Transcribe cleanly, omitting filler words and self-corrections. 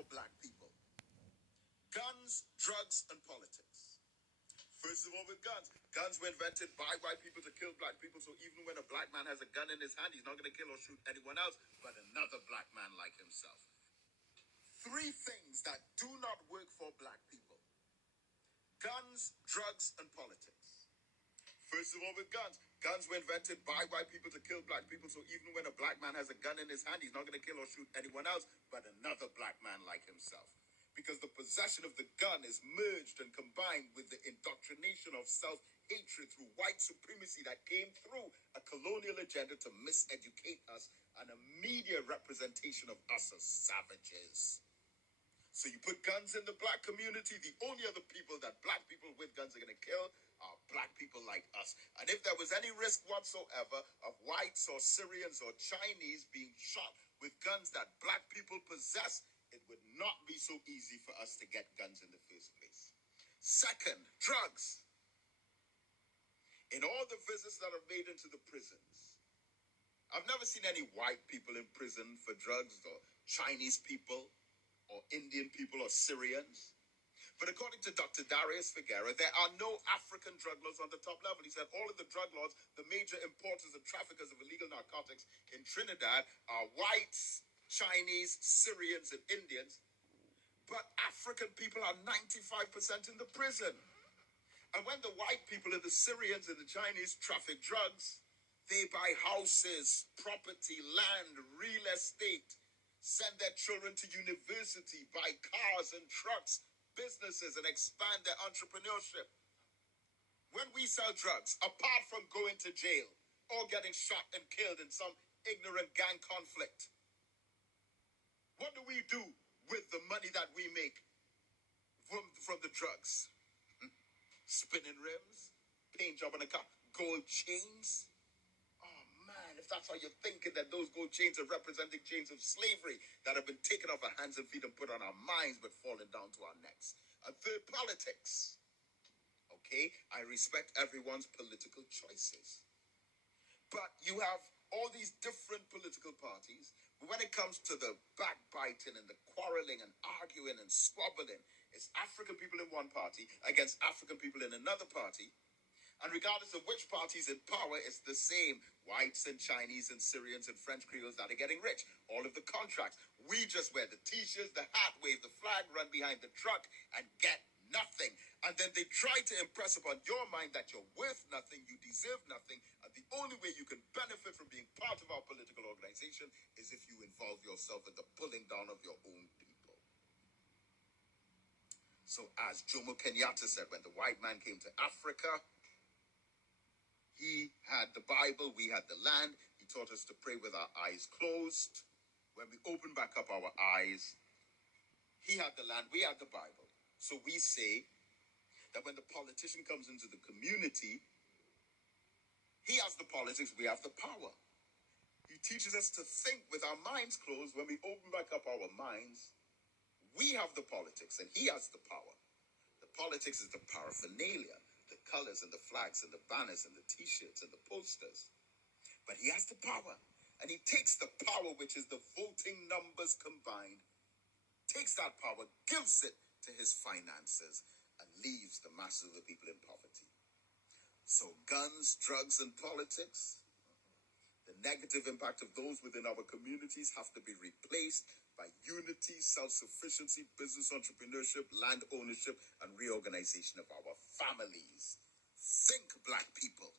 for black people. Guns, drugs, and politics. First of all, with guns. Guns were invented by white people to kill black people, so even when a black man has a gun in his hand, he's not going to kill or shoot anyone else but another black man like himself. Three things that do not work for black people. Guns, drugs, and politics. First of all, with guns. Guns were invented by white people to kill black people, so even when a black man has a gun in his hand, he's not going to kill or shoot anyone else but another black man like himself. Because the possession of the gun is merged and combined with the indoctrination of self-hatred through white supremacy that came through a colonial agenda to miseducate us and a media representation of us as savages. So you put guns in the black community, the only other people that black people with guns are going to kill are black people like us. And if there was any risk whatsoever of whites or Syrians or Chinese being shot with guns that black people possess, it would not be so easy for us to get guns in the first place. Second, drugs. In all the visits that I've made into the prisons, I've never seen any white people in prison for drugs, or Chinese people, or Indian people, or Syrians. But according to Dr. Darius Figuera, there are no African drug lords on the top level. He said all of the drug lords, the major importers and traffickers of illegal narcotics in Trinidad, are whites, Chinese, Syrians, and Indians. But African people are 95% in the prison. And when the white people and the Syrians and the Chinese traffic drugs, they buy houses, property, land, real estate, send their children to university, buy cars and trucks, businesses, and expand their entrepreneurship. When we sell drugs, apart from going to jail or getting shot and killed in some ignorant gang conflict, what do we do with the money that we make from the drugs? Spinning rims, paint job on a car, gold chains. Oh man, if that's how you're thinking, that those gold chains are representing chains of slavery that have been taken off our hands and feet and put on our minds but fallen down to our necks. And third, politics. Okay, I respect everyone's political choices. But you have all these different political parties. But when it comes to the backbiting and the quarreling and arguing and squabbling, it's African people in one party against African people in another party. And regardless of which party is in power, it's the same. Whites and Chinese and Syrians and French Creoles that are getting rich. All of the contracts. We just wear the t-shirts, the hat, wave the flag, run behind the truck, and get nothing. And then they try to impress upon your mind that you're worth nothing, you deserve nothing, and the only way you can benefit from being part of our political organization is if you involve yourself in the pulling down of your own people. So as Jomo Kenyatta said, when the white man came to Africa, he had the Bible, we had the land. He taught us to pray with our eyes closed. When we open back up our eyes, he had the land, we had the Bible. So we say that when the politician comes into the community, he has the politics, we have the power. He teaches us to think with our minds closed. When we open back up our minds, we have the politics and he has the power. The politics is the paraphernalia, the colors and the flags and the banners and the t-shirts and the posters. But he has the power. And he takes the power, which is the voting numbers combined, takes that power, gives it to his finances, and leaves the masses of the people in poverty. So guns, drugs, and politics, the negative impact of those within our communities have to be replaced by unity, self-sufficiency, business entrepreneurship, land ownership, and reorganization of our families. Think, black people.